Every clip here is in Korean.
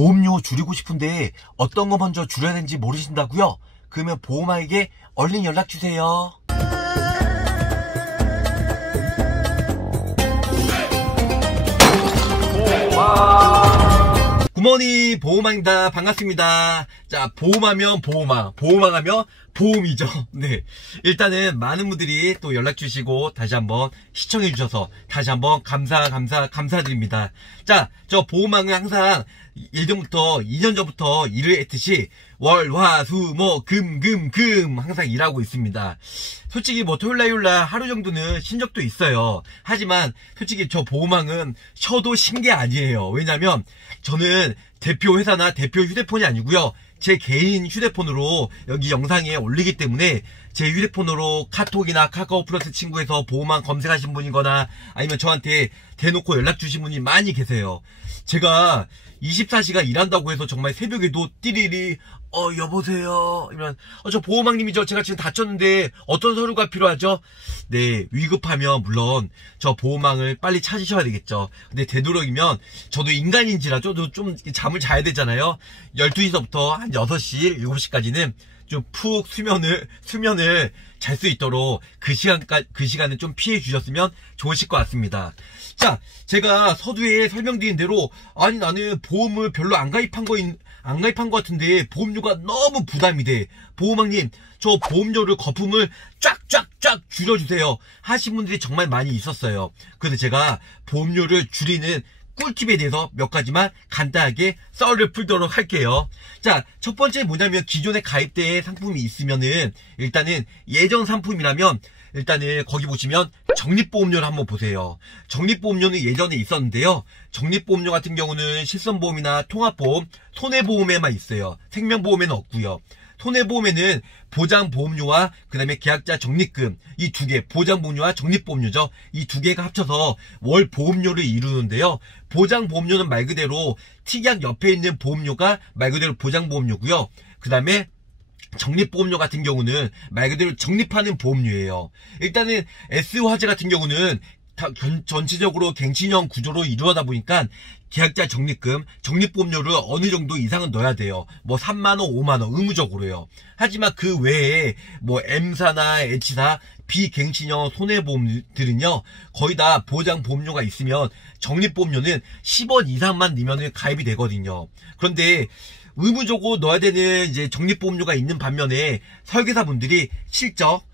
보험료 줄이고 싶은데 어떤 거 먼저 줄여야 되는지 모르신다고요? 그러면 보험아에게 얼른 연락주세요. 굿모닝, 보험아입니다. 반갑습니다. 자, 보험하면 보험아, 보험하면 보험이죠. 네. 일단은 많은 분들이 또 연락주시고 다시 한번 시청해주셔서 다시 한번 감사드립니다. 자, 저 보험왕은 항상 예전부터 2년 전부터 일을 했듯이 월, 화, 수, 목, 금 항상 일하고 있습니다. 솔직히 뭐 토요일 일요일날 하루 정도는 쉰 적도 있어요. 하지만 솔직히 저 보험왕은 쉬어도 쉰 게 아니에요. 왜냐면 저는 대표 회사나 대표 휴대폰이 아니고요, 제 개인 휴대폰으로 여기 영상에 올리기 때문에 제 휴대폰으로 카톡이나 카카오 플러스 친구에서 보험왕 검색하신 분이거나 아니면 저한테 대놓고 연락 주신 분이 많이 계세요. 제가 24시간 일한다고 해서 정말 새벽에도 띠리리 여보세요 이러면 저 보험왕님이죠. 제가 지금 다쳤는데 어떤 서류가 필요하죠? 네, 위급하면 물론 저 보험왕을 빨리 찾으셔야 되겠죠. 근데 되도록이면 저도 인간인지라 저도 좀 잠을 자야 되잖아요. 12시서부터 한 6시 7시까지는 좀 푹 수면을 잘 수 있도록 그 시간을 좀 피해 주셨으면 좋으실 것 같습니다. 자, 제가 서두에 설명드린 대로 아니 나는 보험을 별로 안 가입한 것 같은데 보험료가 너무 부담이 돼. 보험왕님, 저 보험료를 거품을 쫙쫙쫙 줄여주세요 하신 분들이 정말 많이 있었어요. 그래서 제가 보험료를 줄이는 꿀팁에 대해서 몇 가지만 간단하게 썰을 풀도록 할게요. 자, 첫 번째 뭐냐면 기존에 가입된 상품이 있으면은 일단은 예전 상품이라면 일단은 거기 보시면 적립보험료를 한번 보세요. 적립보험료는 예전에 있었는데요. 적립보험료 같은 경우는 실손보험이나 통합보험, 손해보험에만 있어요. 생명보험에는 없고요. 손해보험에는 보장보험료와 그 다음에 계약자 적립금, 이 두 개, 보장보험료와 적립보험료죠. 이 두 개가 합쳐서 월 보험료를 이루는데요. 보장보험료는 말 그대로 특약 옆에 있는 보험료가 말 그대로 보장보험료고요. 그 다음에 적립보험료 같은 경우는 말 그대로 적립하는 보험료예요. 일단은 S화재 같은 경우는 전체적으로 갱신형 구조로 이루어다 보니까 계약자 적립금, 적립보험료를 어느 정도 이상은 넣어야 돼요. 뭐 3만원, 5만원 의무적으로요. 하지만 그 외에 뭐 M사나 H사, 비갱신형 손해보험들은요 거의 다 보장보험료가 있으면 적립보험료는 10원 이상만 넣으면 가입이 되거든요. 그런데 의무적으로 넣어야 되는 이제 적립보험료가 있는 반면에 설계사분들이 실적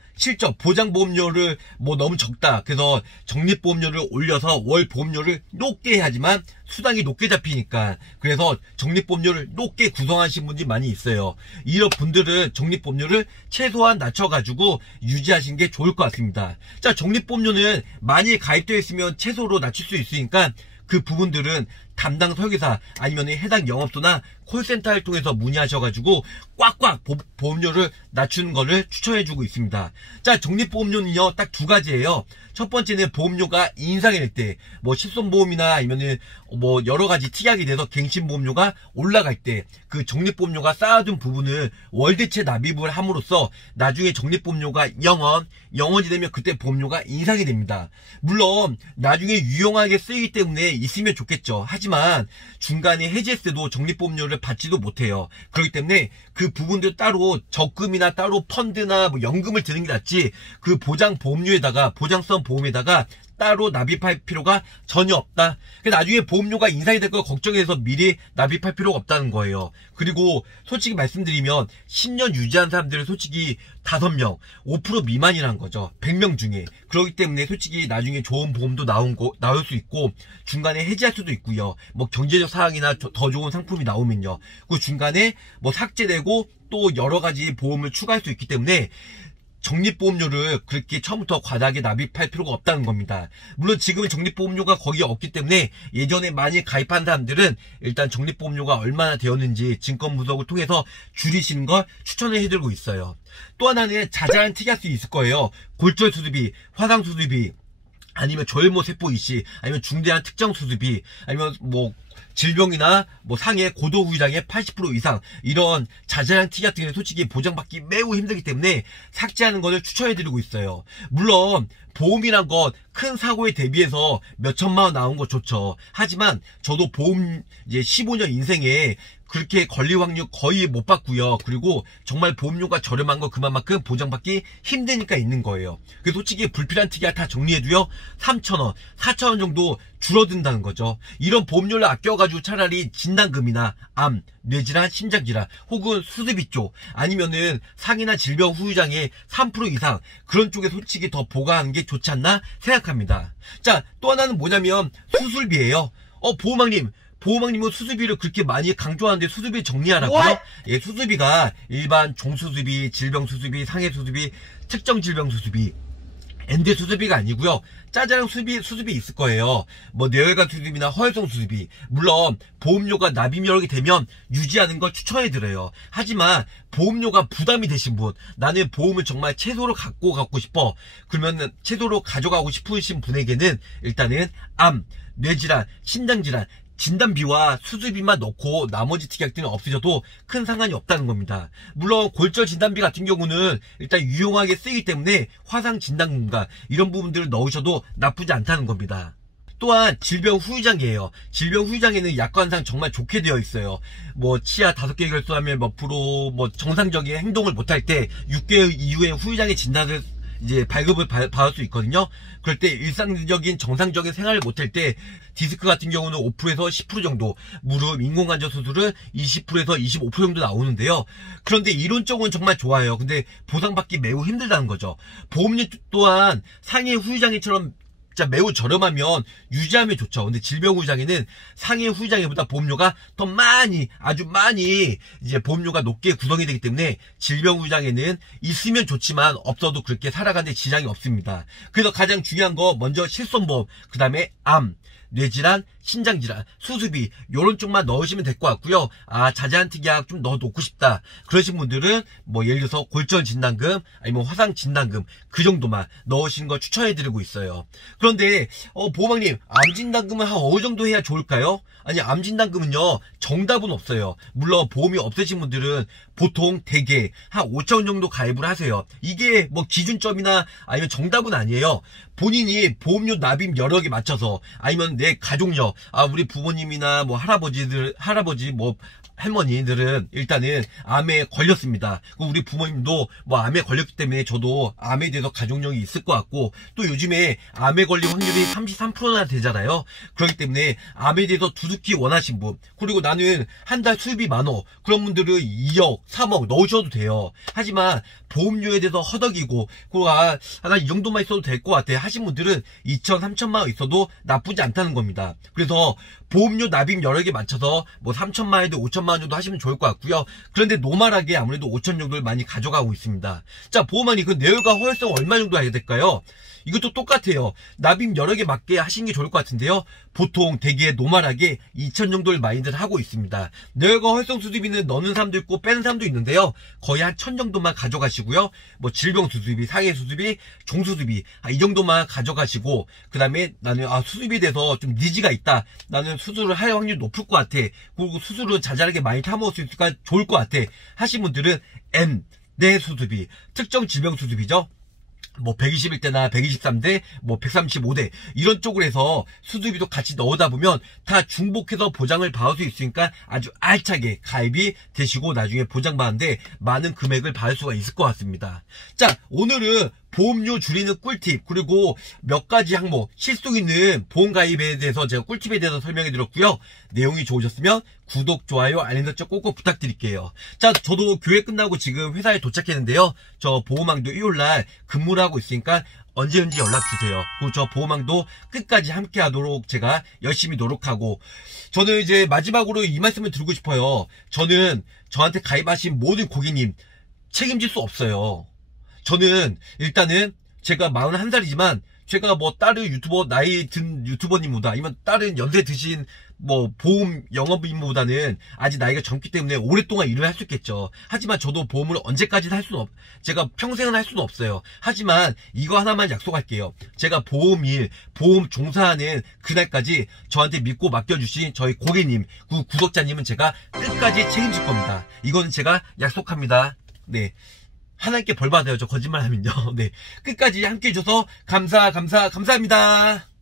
보장보험료를 뭐 너무 적다, 그래서 적립보험료를 올려서 월 보험료를 높게 해야지만 수당이 높게 잡히니까 그래서 적립보험료를 높게 구성하신 분들이 많이 있어요. 이런 분들은 적립보험료를 최소한 낮춰가지고 유지하시는 게 좋을 것 같습니다. 자, 적립보험료는 많이 가입되어 있으면 최소로 낮출 수 있으니까 그 부분들은 담당 설계사 아니면 해당 영업소나 콜센터를 통해서 문의하셔가지고 꽉꽉 보험료를 낮추는 거를 추천해주고 있습니다. 자, 적립보험료는요 딱 두 가지예요. 첫 번째는 보험료가 인상이 될 때, 뭐 실손보험이나 아니면은 뭐 여러가지 특약이 돼서 갱신보험료가 올라갈 때 그 적립보험료가 쌓아둔 부분을 월대체 납입을 함으로써 나중에 적립보험료가 0원이 되면 그때 보험료가 인상이 됩니다. 물론 나중에 유용하게 쓰이기 때문에 있으면 좋겠죠. 하지만 중간에 해지했을 때도 적립보험료를 받지도 못해요. 그렇기 때문에 그 부분들 따로 적금이나 따로 펀드나 뭐 연금을 드는 게 낫지, 그 보장보험료에다가 보장성 보험에다가 따로 납입할 필요가 전혀 없다. 나중에 보험료가 인상이 될 거 걱정해서 미리 납입할 필요가 없다는 거예요. 그리고 솔직히 말씀드리면 10년 유지한 사람들은 솔직히 5명, 5% 미만이라는 거죠. 100명 중에. 그렇기 때문에 솔직히 나중에 좋은 보험도 나올 수 있고 중간에 해지할 수도 있고요. 뭐 경제적 사항이나 더 좋은 상품이 나오면요, 그 중간에 뭐 삭제되고 또 여러 가지 보험을 추가할 수 있기 때문에 적립보험료를 그렇게 처음부터 과다하게 납입할 필요가 없다는 겁니다. 물론 지금은 적립보험료가 거기 없기 때문에 예전에 많이 가입한 사람들은 일단 적립보험료가 얼마나 되었는지 증권분석을 통해서 줄이시는 걸 추천을 해드리고 있어요. 또 하나는 자잘한 특이할 수 있을 거예요. 골절수술비, 화상수술비, 아니면 조혈모 세포 이식, 아니면 중대한 특정 수술비, 아니면 뭐 질병이나 뭐 상해 고도 후유장애 80% 이상 이런 자잘한 티 같은 경우는 솔직히 보장받기 매우 힘들기 때문에 삭제하는 것을 추천해드리고 있어요. 물론 보험이란 것 큰 사고에 대비해서 몇 천만 원 나온 거 좋죠. 하지만 저도 보험 이제 15년 인생에 그렇게 걸릴 확률 거의 못 봤고요. 그리고 정말 보험료가 저렴한 거 그만큼 보장받기 힘드니까 있는 거예요. 그래서 솔직히 불필요한 특이야 다 정리해도요 3,000원, 4,000원 정도 줄어든다는 거죠. 이런 보험료를 아껴가지고 차라리 진단금이나 암, 뇌질환, 심장질환 혹은 수술비 쪽 아니면은 상해나 질병 후유장애 3% 이상 그런 쪽에 솔직히 더 보강하는 게 좋지 않나 생각합니다. 자, 또 하나는 뭐냐면 수술비예요. 보호망님은 수술비를 그렇게 많이 강조하는데 수술비 정리하라고요? What? 예, 수술비가 일반 종수술비, 질병수술비, 상해수술비, 특정 질병수술비, 엔드 수술비가 아니고요. 짜잘한 수술비 있을 거예요. 뭐 뇌혈관 수술비나 허혈성 수술비. 물론 보험료가 납입 여력이 되면 유지하는 걸 추천해드려요. 하지만 보험료가 부담이 되신 분, 나는 보험을 정말 최소로 갖고 싶어. 그러면 최소로 가져가고 싶으신 분에게는 일단은 암, 뇌질환, 심장질환 진단비와 수술비만 넣고 나머지 특약들은 없으셔도 큰 상관이 없다는 겁니다. 물론 골절 진단비 같은 경우는 일단 유용하게 쓰이기 때문에 화상 진단금과 이런 부분들을 넣으셔도 나쁘지 않다는 겁니다. 또한 질병 후유장애예요. 질병 후유장애는 약관상 정말 좋게 되어 있어요. 뭐 치아 5개 결손하면 몇 프로 뭐 정상적인 행동을 못할 때 6개월 이후에 후유장애 진단을 이제 발급을 받을 수 있거든요. 그럴 때 일상적인 정상적인 생활을 못할 때 디스크 같은 경우는 5%에서 10% 정도, 무릎 인공관절 수술은 20%에서 25% 정도 나오는데요. 그런데 이론적으로는 정말 좋아요. 근데 보상받기 매우 힘들다는 거죠. 보험료 또한 상해 후유장애처럼 진짜 매우 저렴하면 유지하면 좋죠. 근데 질병 후유장애는 상해 후유장애보다 보험료가 더 아주 많이 이제 보험료가 높게 구성이 되기 때문에 질병 후유장애는 있으면 좋지만 없어도 그렇게 살아가는 데 지장이 없습니다. 그래서 가장 중요한 거 먼저 실손보험, 그 다음에 암, 뇌질환, 신장질환, 수술비 요런 쪽만 넣으시면 될 것 같고요. 자잘한 특약 좀 넣어놓고 싶다 그러신 분들은 뭐 예를 들어서 골절 진단금 아니면 화상 진단금 그 정도만 넣으시는 거 추천해드리고 있어요. 그런데 보호망님 암 진단금은 한 어느 정도 해야 좋을까요? 아니 암 진단금은요 정답은 없어요. 물론 보험이 없으신 분들은 보통 대개 한 5,000원 정도 가입을 하세요. 이게 뭐 기준점이나 아니면 정답은 아니에요. 본인이 보험료 납입 여력에 맞춰서 아니면 내 가족력 우리 부모님이나 뭐 할아버지 뭐 할머니들은 일단은 암에 걸렸습니다. 우리 부모님도 뭐 암에 걸렸기 때문에 저도 암에 대해서 가족력이 있을 것 같고 또 요즘에 암에 걸릴 확률이 33%나 되잖아요. 그렇기 때문에 암에 대해서 두둑히 원하신 분 그리고 나는 한 달 수입이 많어 그런 분들은 2억 3억 넣으셔도 돼요. 하지만 보험료에 대해서 허덕이고 그리고 나 이 정도만 있어도 될 것 같아 하신 분들은 2천 3천만 원 있어도 나쁘지 않다는 겁니다. 그래서 보험료 납입 여력에 맞춰서 뭐 3천만 원에도 5천만 원 정도 하시면 좋을 것 같고요. 그런데 노멀하게 아무래도 5천 정도를 많이 가져가고 있습니다. 자, 보험안이 그 뇌혈관 허혈성 얼마 정도 해야 될까요? 이것도 똑같아요. 납입 여력에 맞게 하시는 게 좋을 것 같은데요. 보통 되게 노멀하게 2천 정도를 많이들 하고 있습니다. 뇌혈관 허혈성 수술비는 넣는 사람도 있고 빼는 사람도 있는데요. 거의 한 1,000 정도만 가져가시고요. 뭐 질병 수술비, 상해 수술비, 종수술비 이 정도만 가져가시고 그 다음에 나는 수술비에 대해서 좀 니즈가 있다. 나는 수술을 할 확률이 높을 것 같아. 그리고 수술은 자잘하게 많이 타먹을 수 있으니까 좋을 것 같아. 하신 분들은 N, 뇌 수술비, 특정 질병 수술비죠. 뭐 121대나 123대, 뭐 135대 이런 쪽으로 해서 수술비도 같이 넣어다 보면 다 중복해서 보장을 받을 수 있으니까 아주 알차게 가입이 되시고 나중에 보장받는데 많은 금액을 받을 수가 있을 것 같습니다. 자, 오늘은 보험료 줄이는 꿀팁 그리고 몇 가지 항목 실속 있는 보험 가입에 대해서 제가 꿀팁에 대해서 설명해 드렸고요. 내용이 좋으셨으면 구독, 좋아요, 알림 설정 꼭꼭 부탁드릴게요. 자, 저도 교회 끝나고 지금 회사에 도착했는데요. 저 보험왕도 일요일날 근무를 하고 있으니까 언제든지 연락주세요. 그리고 저 보험왕도 끝까지 함께 하도록 제가 열심히 노력하고 저는 이제 마지막으로 이 말씀을 드리고 싶어요. 저는 저한테 가입하신 모든 고객님 책임질 수 없어요. 저는 일단은 제가 41살이지만 제가 뭐 다른 유튜버 나이 든 유튜버님보다 아니면 다른 연세 드신 뭐 보험 영업인보다는 아직 나이가 젊기 때문에 오랫동안 일을 할 수 있겠죠. 하지만 저도 보험을 언제까지 할 수는 제가 평생은 할 수는 없어요. 하지만 이거 하나만 약속할게요. 제가 보험 종사하는 그날까지 저한테 믿고 맡겨주신 저희 고객님, 구독자님은 제가 끝까지 책임질 겁니다. 이건 제가 약속합니다. 네. 하나님께 벌 받아요. 저 거짓말 하면요. 네. 끝까지 함께 해줘서 감사합니다.